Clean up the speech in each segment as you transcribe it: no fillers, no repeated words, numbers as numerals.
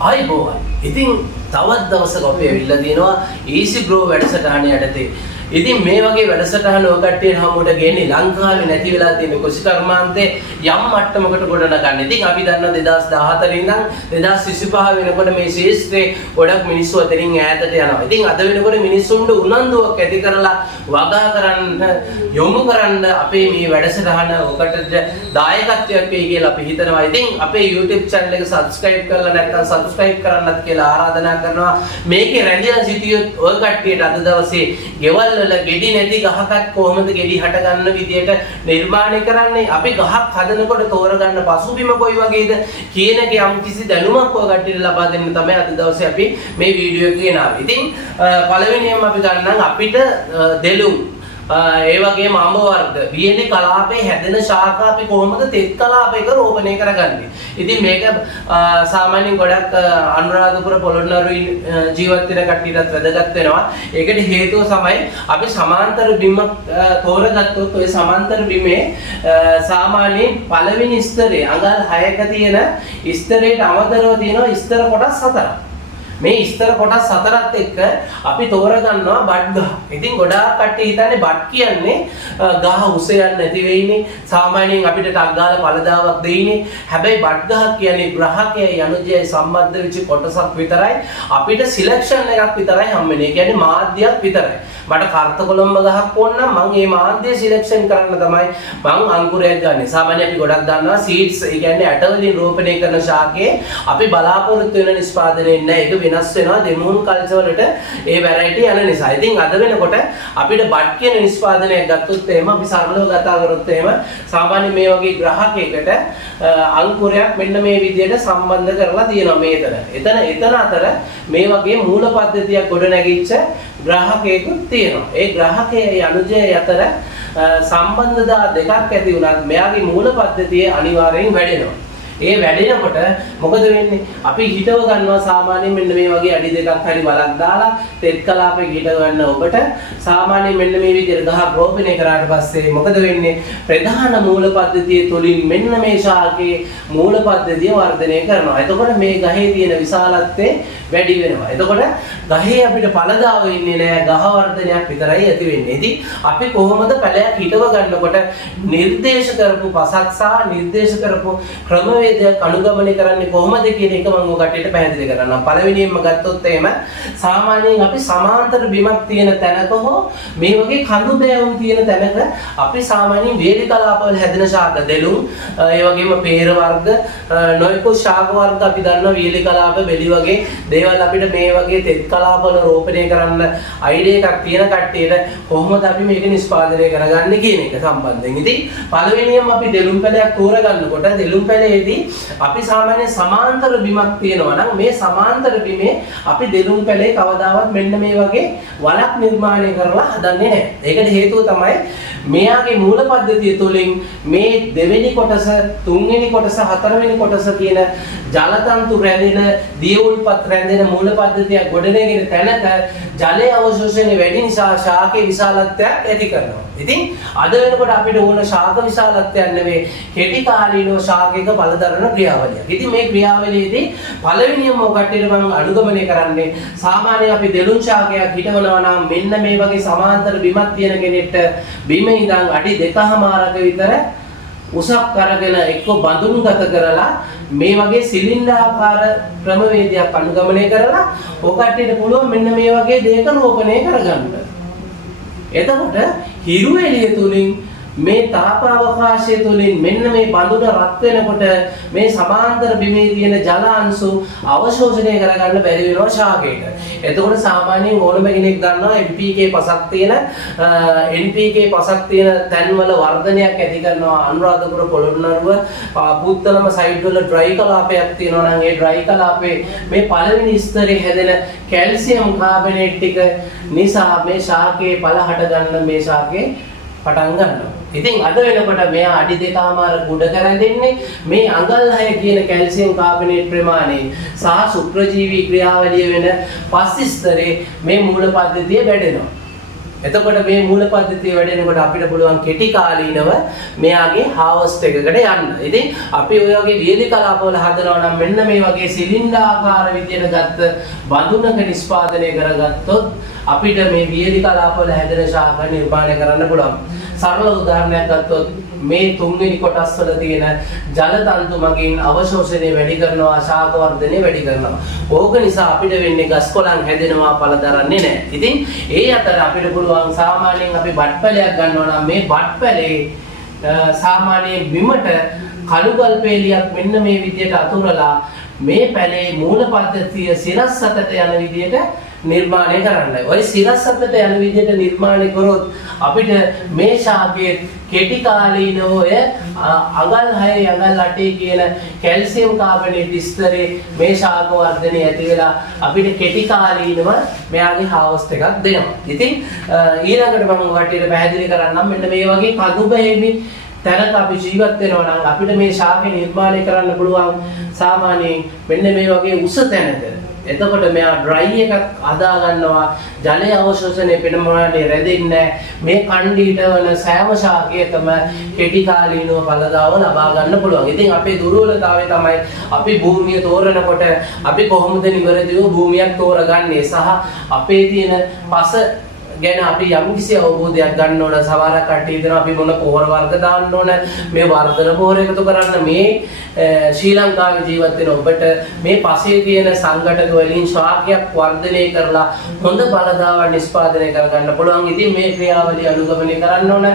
ආයිබෝවන්. ඉතින් තවත් දවසක අපි ඇවිල්ලා දිනවා easy grow වැඩසටහන යටතේ. ඉතින් මේ වගේ වැඩසටහන ඔය කට්ටිය හමුවට ගේන්නේ ලංකාවේ නැති වෙලා තියෙන කුසිකර්මාන්තේ යම් මට්ටමකට ගොඩනගන්න. ඉතින් අපි දන්නවා 2014 ඉඳන් 2025 වෙනකොට මේ ශේෂ්ත්‍රේ ගොඩක් මිනිස්සු අතරින් ඈතට යනවා. ඉතින් අද වෙනකොට මිනිස්සුන්ට උනන්දුවක් ඇති කරලා වගා කරන්න යොමු කරන්න අපේ මේ වැඩසටහන ඔකට දායකත්වයක් වෙයි කියලා අපි හිතනවා. ඉතින් අපේ YouTube channel එක subscribe කරලා නැත්නම් subscribe කරන්නත් කියලා ආරාධනා කරනවා. මේකේ රැඳිලා සිටියොත් ඔය කට්ටියට අද දවසේ ගෙවල් වල ගෙඩි නැති ගහකට කොහොමද ගෙඩි හට ගන්න විදියට නිර්මාණය කරන්නේ, අපි ගහක් හදනකොට තෝරගන්න පසුබිම කොයි වගේද කියන එක යම් කිසි දැනුමක් ඔය කට්ටියට ලබා දෙන්න තමයි අද දවසේ අපි මේ වීඩියෝ එක ගෙනාවේ. ඉතින් පළවෙනියෙන්ම අපි ගන්නම් අපිට දෙලුම් ඒ වගේම අඹ වර්ග වියලි කලාපේ හැදෙන ශාඛා අපි කොහොමද තෙත් කලාපයක රෝපණය කරගන්නේ. ඉතින් මේක සාමාන්‍යයෙන් ගොඩක් අනුරාධපුර පොළොන්නරුවේ ජීවත් වෙන කට්ටියටත් වැදගත් වෙනවා. ඒකට හේතුව තමයි අපි සමාන්තර බිම තෝරගත්තොත් ඔය සමාන්තර බිමේ සාමාන්‍යයෙන් පළවෙනි ස්තරේ අඟල් 6ක තියෙන ස්තරයට අමතරව තියෙනවා ස්තර කොටස් 4ක්. මේ ස්තර කොටස් 4ත් එක්ක අපි තෝරගන්නවා බඩ් ගහ. ඉතින් ගොඩාක් කට්ටිය හිතන්නේ බඩ් කියන්නේ ගහ උස යන්නේ නැති වෙයිනේ. සාමාන්‍යයෙන් අපිට ටක් ගාලා පළදාවක් දෙයිනේ. හැබැයි බඩ් ගහ කියන්නේ ග්‍රහකයයි අනුජයයි සම්බන්ධ වෙච්ච කොටසක් විතරයි. අපිට සිලෙක්ෂන් එකක් විතරයි හම්බෙන්නේ. ඒ කියන්නේ මාධ්‍යයක් විතරයි. මට කර්ත කොළඹ ගහක් ඕන නම් මම මේ මාධ්‍ය සිලෙක්ෂන් කරන්න තමයි මම අංකුරයක් ගන්නෙ. සාමාන්‍යයෙන් අපි ගොඩක් දන්නවා සීඩ්ස් ඒ කියන්නේ ඇට වලින් රෝපණය කරන ශාකයේ අපි බලාපොරොත්තු වෙන නිෂ්පාදනය නැහැ. ඒක වෙනස් වෙනවා දෙමුණු කල්චර් වලට ඒ වැරයිටි යන නිසා. ඉතින් අද වෙනකොට අපිට බඩ් කියන නිෂ්පාදනයක් ගත්තොත් එහෙම අපි සරලව කතා කරොත් එහෙම සාමාන්‍ය මේ වගේ ග්‍රහකයකට අංකුරයක් මෙන්න මේ විදිහට සම්බන්ධ කරලා තියෙනවා මේතන. එතන අතර මේ වගේ මූල පද්ධතියක් ගොඩ නැගිච්ච ග්‍රහකයකුත් තියෙනවා. ඒ ග්‍රහකයේ අනුජය අතර සම්බන්ධතා දෙකක් ඇති වුණත් මෙයාගේ මූල පද්ධතිය අනිවාර්යෙන් වැඩෙනවා. ඒ වැඩෙනකොට මොකද වෙන්නේ? අපි හිතව ගන්නවා සාමාන්‍යයෙන් මෙන්න මේ වගේ අඩි දෙකක් හරි බලක් දාලා තෙත් කලාපේ හිත ගන්න ඔබට සාමාන්‍යයෙන් මෙන්න මේ විදිහට ගහ රෝපණය කරාට පස්සේ මොකද වෙන්නේ? ප්‍රධාන මූල පද්ධතිය තුලින් මෙන්න මේ ශාකයේ මූල පද්ධතිය වර්ධනය කරනවා. එතකොට මේ ගහේ තියෙන විශාලත්වය වැඩි වෙනවා. එතකොට ගහේ අපිට ඵලදාව වෙන්නේ නැහැ, ගහ වර්ධනයක් විතරයි ඇති වෙන්නේ. ඉතින් අපි කොහොමද පැලයක් හිතව ගන්නකොට නිර්දේශ කරපු පසක් සහ නිර්දේශ කරපු ක්‍රමවේදයක් අනුගමනය කරන්නේ කොහොමද කියන එක මම ඔයගොල්ලන්ට පැහැදිලි කරන්නම්. පළවෙනියෙන්ම ගත්තොත් එහෙම සාමාන්‍යයෙන් අපි සමාන්තර බිමක් තියෙන තැනක හෝ මේ වගේ කඳු බෑවුම් තියෙන තැනක අපි සාමාන්‍යයෙන් වේලි කලාපවල හැදෙන ශාක දෙලුම් ඒ වගේම peer වර්ග නොයෙකුත් ශාක වර්ග අපි දන්නවා වේලි කලාප බෙලි වගේ දේවල් අපිට මේ වගේ තෙත් කලාපවල රෝපණය කරන්න අයිඩියා එකක් තියෙන කට්ටියට කොහොමද අපි මේක නිෂ්පාදනය කරගන්නේ කියන එක සම්බන්ධයෙන්. ඉතින් පළවෙනියෙන්ම අපි දෙලුම් පැලයක් තෝරගන්නකොට දෙලුම් පැලේදී අපි සාමාන්‍යයෙන් සමාන්තර බිමක් තියෙනවා නම් මේ සමාන්තර බිමේ අපි දෙලුම් පැලේ කවදාවත් මෙන්න මේ වගේ වලක් නිර්මාණය කරලා හදන්නේ නැහැ. ඒකට හේතුව තමයි මෙයාගේ මූල පද්ධතිය තුළින් මේ දෙවෙනි කොටස, තුන්වෙනි කොටස, හතරවෙනි කොටස කියන ජල තන්තු රැඳෙන, දියවුල්පත් රැඳෙන මූල පද්ධතියක් ගොඩනගෙන තැනක ජලයේ අවශෝෂණය වැඩි නිසා ශාකයේ විශාලත්වයක් ඇති කරනවා. ඉතින් අද වෙනකොට අපිට ඕන ශාක විශාලත්වයක් නෙවෙයි කෙටි කාලීනව ශාකයක පළදරන ක්‍රියාවලියක්. ඉතින් මේ ක්‍රියාවලියේදී පළවෙනියම ඔකටට මම අනුගමනය කරන්නේ සාමාන්‍යයෙන් අපි දෙලුම් ශාකයක් හිටවනවා නම් මෙන්න මේ වගේ සමාන්තර බිමක් තියෙන කෙනෙක්ට බිමේ ඉඳන් අඩි 2.5ක විතර උසක් අරගෙන එක්ක බඳුන්ගත කරලා මේ වගේ සිලින්ඩාකාර ක්‍රමවේදයක් අනුගමනය කරලා ඔකටට පුළුවන් මෙන්න මේ වගේ දෙයක රෝපණය කරගන්න. එතකොට හිරු එළිය තුලින් මේ තාපාවකාශය තුලින් මෙන්න මේ බඳුන රත් වෙනකොට මේ සමාන්තර බිමේ තියෙන ජල අංශු අවශෝෂණය කරගන්න බැරි වෙනවා ශාකයට. එතකොට සාමාන්‍යයෙන් ඕනම කෙනෙක් දන්නවා NPK පසක් තියෙන තැන්වල වර්ධනයක් ඇති කරනවා. අනුරාධපුර පොළොන්නරුව පුත්තලම සයිඩ් වල ඩ්‍රයි කලාපයක් තියෙනවා නම් ඒ ඩ්‍රයි කලාපේ මේ පළවෙනි ස්තරේ හැදෙන කැල්සියම් කාබනේට් ටික නිසා මේ ශාකයේ පළ හට ගන්න මේ ශාකේ පටන් ගන්නවා. ඉතින් අද වෙනකොට මෙයා අඩි 2.5 කුඩ කරඳින්නේ මේ අඟල් 6 කියන කැල්සියම් කාබනේට් ප්‍රමාණය සහ සුප්‍රජීවී ක්‍රියාවලිය වෙන පස් ස්තරේ මේ මූල පද්ධතිය වැඩෙනවා. එතකොට මේ මූල පද්ධතිය වැඩෙනකොට අපිට පුළුවන් කෙටි කාලීනව මෙයාගේ harvest එකකට යන්න. ඉතින් අපි ඔය වගේ වියලි කලාපවල හදනවා නම් මෙන්න මේ වගේ සිලින්ඩාකාර විදියට ගත්ත බඳුනක නිෂ්පාදනය කරගත්තොත් අපිට මේ වියලි කලාපවල හැදෙන ශාක නිර්මාණය කරන්න පුළුවන්. සරල උදාහරණයක් ගත්තොත් මේ තුන්වෙනි කොටස් වල තියෙන ජල තන්තු මගින් අවශෝෂණය වැඩි කරනවා, ශාක වර්ධනය වැඩි කරනවා. ඕක නිසා අපිට වෙන්නේ ගස් කොළන් හැදෙනවා, පළ දරන්නේ නැහැ. ඉතින් ඒ අතර අපිට පුළුවන් සාමාන්‍යයෙන් අපි බත් පැලයක් ගන්නවා නම් මේ බත් පැලේ සාමාන්‍යයෙන් බිමට කළු ගල් පෙළියක් මෙන්න මේ විදියට අතුරලා මේ පැලේ මූල පද්ධතිය සිරස් අතට යන විදියට නිර්මාණය කරන්නයි. ඔය සිරස් අතට යන විදිහට නිර්මාණය කරොත් අපිට මේ ශාකයේ කෙටි කාලීනව ඔය අඟල් 6 අඟල් 8 කියන කැල්සියම් කාබනේට් ස්තරේ මේ ශාක වර්ධනය ඇති වෙලා අපිට කෙටි කාලීනව මෙයාගේ harvest එකක් දෙනවා. ඉතින් ඊළඟට මම ඔයාලට පැහැදිලි කරන්නම් මෙන්න මේ වගේ කඳුබෙමි තැනක අපි ජීවත් වෙනවා නම් අපිට මේ ශාකය නිර්මාණය කරන්න පුළුවන් සාමාන්‍යයෙන් මෙන්න මේ වගේ උස තැනක. එතකොට මෙයා ඩ්‍රයි එකක් හදා ගන්නවා, ජලය අවශෝෂණය වෙනමානේ රැඳෙන්නේ මේ කණ්ඩීට වන සෑම ශාකයකම කෙටි කාලීනව ඵලදාව ලබා ගන්න පුළුවන්. ඉතින් අපේ දුර්වලතාවය තමයි අපි භූමිය තෝරනකොට අපි කොහොමද නිවැරදිව භූමියක් තෝරගන්නේ සහ අපේ තියෙන පස ගැන අපි යම්කිසි අවබෝධයක් ගන්න ඕන. සමහර කට්ටිය හිතනවා අපි මොන පොහොර වර්ග දාන්න ඕන, මේ වර්ධන පොහොර එකතු කරන්න. මේ ශ්‍රී ලංකාවේ ජීවත් වෙන ඔබට මේ පසේ තියෙන සංඝටක වලින් ශාකයක් වර්ධනය කරලා හොඳ ඵලදාවක් නිෂ්පාදනය කරගන්න පුළුවන්. ඉතින් මේ ක්‍රියාවලිය අනුගමනය කරන්න ඕන.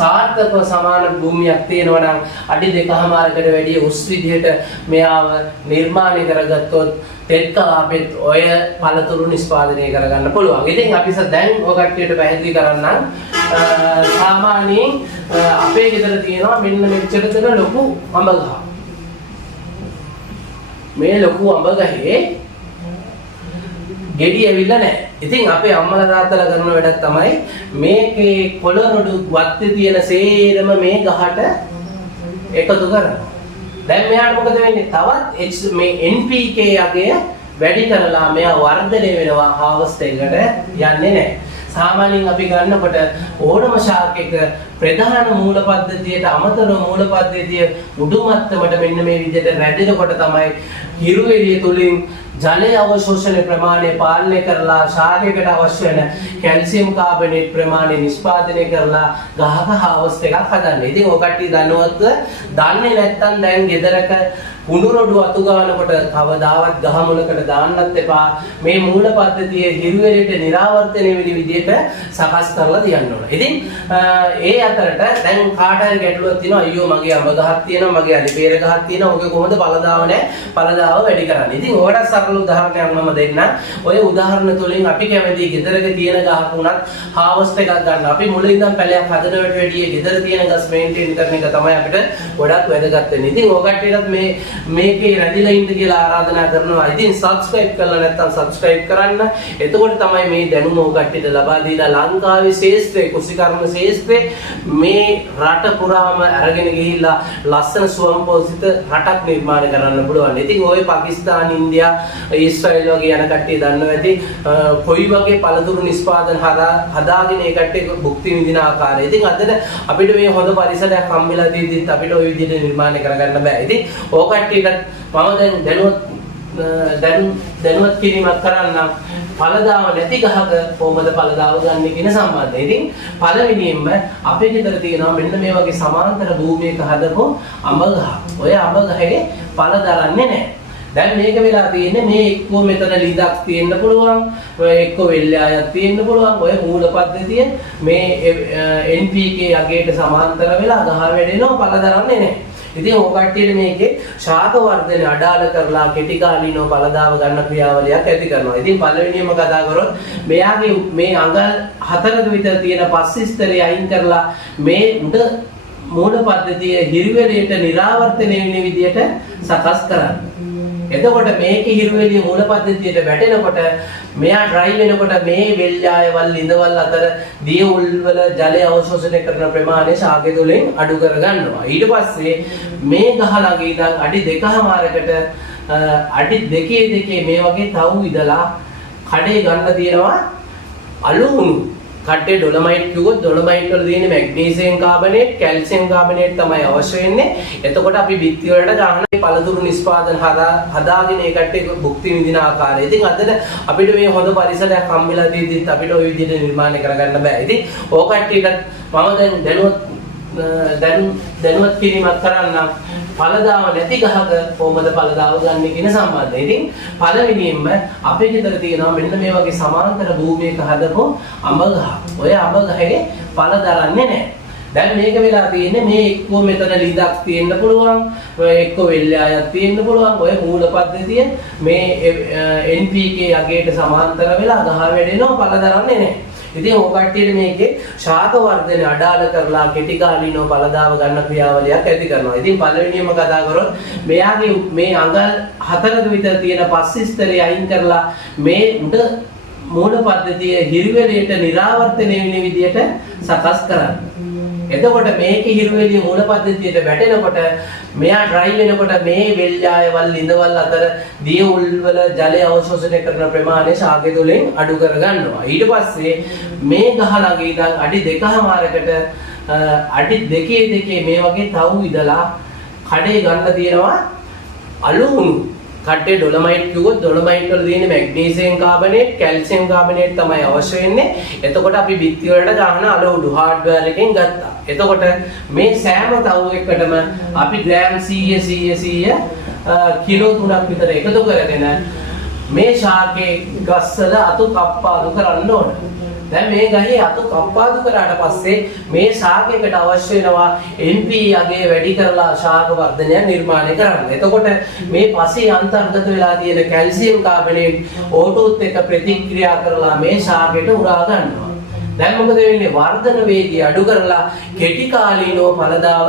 සාර්ථකව සමාන භූමියක් තියෙනවා නම් අඩි 2.5කට වැඩි උස් විදිහට මෙයාව නිර්මාණය කරගත්තොත් තෙත් කලාපෙත් ඔය පළතුරු නිෂ්පාදනය කරගන්න පුළුවන්. ඉතින් අපි දැන් ඔය කට්ටියට පැහැදිලි කරන්නම්. සාමාන්‍යයෙන් අපේ ගෙදර තියෙනවා මෙන්න මෙච්චර දෙන ලොකු අඹ ගහ. මේ ලොකු අඹ ගහේ ගෙඩි ඇවිල්ලා නැහැ. ඉතින් අපේ අම්මලා තාත්තලා කරන වැඩක් තමයි මේකේ කොළරොඩු වත්තේ තියෙන සේරම මේ ගහට එකතු කරනවා. දැන් මෙයාට මොකද වෙන්නේ? තවත් මේ NPK යගේ වැඩි කරලා මෙයා වර්ධනය වෙනවා, harvest එකට යන්නේ නැහැ. සාමාන්‍යයෙන් අපි ගන්නකොට ඕනම ශාකයක ප්‍රධාන මූල පද්ධතියට අමතරව මූල පද්ධතිය උඩු මට්ටමට මෙන්න මේ විදිහට රැඳෙනකොට තමයි හිරු එළිය තුලින් ජලය අවශෝෂණ ප්‍රමාණය පාලනය කරලා ශාකයකට අවශ්‍ය වෙන කැල්සියම් කාබනේට් ප්‍රමාණය නිෂ්පාදනය කරලා ගහක harvest එකක් හදන්නේ. ඉතින් ඔය කට්ටිය දන්නවද? දන්නේ නැත්නම් දැන් ගෙදරක කුණුරොඩු අතු ගන්නකොට කවදාවත් ගහ මුලකට දාන්නත් එපා. මේ මූල පද්ධතිය හිරු එළියට නිරාවර්තනය වෙන විදිහට සකස් කරලා තියන්න ඕන. ඉතින් ඒ අතරට දැන් කාට හරි ගැටලුවක් තියෙනවා, අයියෝ මගේ අඹ ගහක් තියෙනවා, මගේ අලිපේර ගහක් තියෙනවා, ඔගේ කොහොමද ඵලදාව නැහැ, ඵලදාව වැඩි කරන්නේ. ඉතින් ඔයාලට සරල උදාහරණයක් මම දෙන්නම්. ඔය උදාහරණ තුලින් අපි කැමති ගෙදරක තියෙන ගහක් උනත් harvest එකක් ගන්න. අපි මුලින් ඉඳන් පැලයක් හදනවට වැඩිය ගෙදර තියෙන ගස් මේන්ටේන් කරන එක තමයි අපිට ගොඩක් වැදගත් වෙන්නේ. ඉතින් ඔය කට්ටියටත් මේකේ රැඳිලා ඉන්න කියලා ආරාධනා කරනවා. ඉතින් subscribe කරලා නැත්නම් subscribe කරන්න. එතකොට තමයි මේ දැනුම ඔය කට්ටියට ලබා දීලා ලංකාවේ ශාස්ත්‍රයේ කුසිකර්ම ශාස්ත්‍රයේ මේ රට පුරාම අරගෙන ගිහිල්ලා ලස්සන ස්වයංපෝෂිත රටක් නිර්මාණය කරන්න පුළුවන්. ඉතින් ඔය පාකිස්තාන, ඉන්දියා, ඊශ්‍රායල් වගේ යන කට්ටිය දන්නවා ඇති කොයි වගේ පළතුරු නිෂ්පාදන හදාගෙන ඒ කට්ටිය භුක්ති විඳින ආකාරය. ඉතින් අද අපිට මේ හොඳ පරිසරයක් හම්බෙලා තියෙද්දිත් අපිට ওই විදිහට නිර්මාණය කරගන්න බෑ. ඉතින් ඔය කට්ටියට මම දැන් දැනුවත් කිරීමක් කරන්න ඵලදාව නැති ගහක කොහොමද ඵලදාව ගන්න කියන සම්බන්ධය. ඉතින් පළවෙනියෙන්ම අපේ ගෙදර තියෙනවා මෙන්න මේ වගේ සමාන්තර භූමියක හදපු අඹ ගහ. ඔය අඹ ගහේ ඵල දරන්නේ නැහැ. දැන් මේක වෙලා තියෙන්නේ මේ එක්කෝ මෙතන ලිඳක් තියෙන්න පුළුවන්, ඔය එක්කෝ වෙල්යායක් තියෙන්න පුළුවන්. ඔය මූල පද්ධතිය මේ NPK යගේට සමාන්තර වෙලා ගහ වැඩෙනවා, ඵල දරන්නේ නැහැ. ඉතින් ඔය කට්ටියට මේකේ ශාක වර්ධනය අඩාල කරලා කෙටි කාලීනව ඵලදාව ගන්න ක්‍රියාවලියක් ඇති කරනවා. ඉතින් පළවෙනියම කතා කරොත් මෙයාගේ මේ අඟල් 4ක විතර තියෙන පස් ස්තරය අයින් කරලා මේ උඩ මූල පද්ධතිය හිරුවෙලියට නිරාවර්තනය වෙන විදියට සකස් කරන්න. එතකොට මේකේ හිරුවෙලිය මූල පද්ධතියට වැටෙනකොට මෙයා ඩ්‍රයි වෙනකොට මේ වෙල්යායවල් ඉඳවල් අතර දිය උල් වල ජලය අවශෝෂණය කරන ප්‍රමාණය ශාකය තුළින් අඩු කර ගන්නවා. ඊට පස්සේ මේ ගහ ළඟ ඉඳන් අඩි 2.5කට අඩි 2 මේ වගේ තව් ඉදලා කඩේ ගන්න තියෙනවා අලු උණු. කට්ටිය ඩොලමයිට් කිව්වොත් ඩොලමයිට් වල තියෙන මැග්නීසියම් කාබනේට්, කැල්සියම් කාබනේට් තමයි අවශ්‍ය වෙන්නේ. එතකොට අපි බිත්ති වලට ගන්න පළතුරු නිෂ්පාදන හදාගෙන ඒ කට්ටිය භුක්ති විඳින ආකාරය. ඉතින් අද අපිට මේ හොඳ පරිසරයක් හම්බෙලා දීද්දිත් අපිට ওই විදිහට නිර්මාණය කරගන්න බෑ. ඉතින් ඕක කට්ටියට මම දැනුවත් කිරීමක් කරන්න ඵලදාව නැති ගහක කොහොමද ඵලදාව ගන්න කියන සම්බන්ධය. ඉතින් පළවෙනියෙන්ම අපේ ගෙදර තියෙනවා මෙන්න මේ වගේ සමාන්තර භූමියක හදපු අඹ ගහ. ඔය අඹ ගහේ ඵල දරන්නේ නැහැ. දැන් මේක වෙලා තියෙන්නේ මේ එක්කෝ මෙතන ලිඳක් තියෙන්න පුළුවන්, එක්කෝ වෙල්යායක් තියෙන්න පුළුවන්. ඔය මූල පද්ධතිය මේ NPK යගේට සමාන්තර වෙලා ගහ වැඩෙනවා, ඵල දරන්නේ නැහැ. ඉතින් ඕක කට්ටියට මේකේ ශාක වර්ධනය අඩාල කරලා කෙටි කාලීනව ඵලදාව ගන්න ක්‍රියාවලියක් ඇති කරනවා. ඉතින් පළවෙනියම කතා කරොත් මෙයාගේ මේ අඟල් 4ක විතර තියෙන පස්සිස්තරය අයින් කරලා මේ උඩ මූල පද්ධතිය හිරිවැලේට නිරාවර්තනය වෙන විදියට සකස් කරන්න. එතකොට මේකේ හිරිවැලිය මූල පද්ධතියට වැටෙනකොට මෙයා ඩ්‍රයි වෙනකොට මේ වෙල්යායවල් ලිඳවල් අතර දිය උල් වල ජලය අවශෝෂණය කරන ප්‍රමාණය ශාකය තුළින් අඩු කර ගන්නවා. ඊට පස්සේ මේ ගහ ළඟ ඉඳන් අඩි 2කමාරකට අඩි 2 මේ වගේ තවු ඉදලා කඩේ ගන්න තියෙනවා අලුහුණු. කට්ටිය ඩොලමයිට් කිව්වොත් ඩොලමයිට් වල තියෙන මැග්නීසියම් කාබනේට්, කැල්සියම් කාබනේට් තමයි අවශ්‍ය වෙන්නේ. එතකොට අපි බිත්ති වලට ගන්න අලුහුණු හાર્ඩ්වෙයාර් එකෙන් ගත්තා. එතකොට මේ සෑම තවු එකකටම අපි ග්‍රෑම් 100 කිලෝ 3ක් විතර එකතු කරගෙන මේ ශාකේ ගස්වල අතු කප්පාදු කරන්න ඕන. දැන් මේ ගහේ අතු කප්පාදු කරාට පස්සේ මේ ශාකයකට අවශ්‍ය වෙනවා NP යගේ වැඩි කරලා ශාක වර්ධනය නිර්මාණය කරන්න. එතකොට මේ පසේ අන්තර්ගත වෙලා තියෙන කැල්සියම් කාබනේට් O2ත් එක්ක ප්‍රතික්‍රියා කරලා මේ ශාකයට උරා ගන්නවා. දැන් මොකද වෙන්නේ? වර්ධන වේගය අඩු කරලා කෙටි කාලීනව ඵලදාව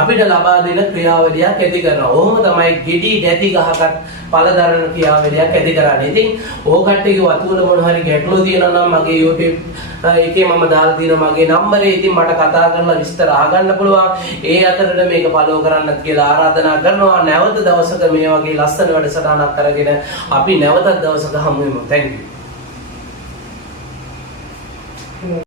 අපිට ලබා දෙන ක්‍රියාවලියක් ඇති කරනවා. ඕම තමයි ගෙඩි නැති ගහකට ඵලදරන ක්‍රියාවලියක් ඇති කරන්නේ. ඉතින් ඕක කට්ටියගේ වතුවල මොන හරි ගැටලු තියෙනවා නම් මගේ YouTube එකේ මම දාලා තියෙනවා මගේ නම්බරේ. ඉතින් මට කතා කරලා විස්තර අහගන්න පුළුවන්. ඒ අතරට මේක ෆලෝ කරන්න කියලා ආරාධනා කරනවා. නැවත දවසක මේ වගේ ලස්සන වැඩසටහනක් කරගෙන අපි නැවතත් දවසක හමු වෙමු. Thank you.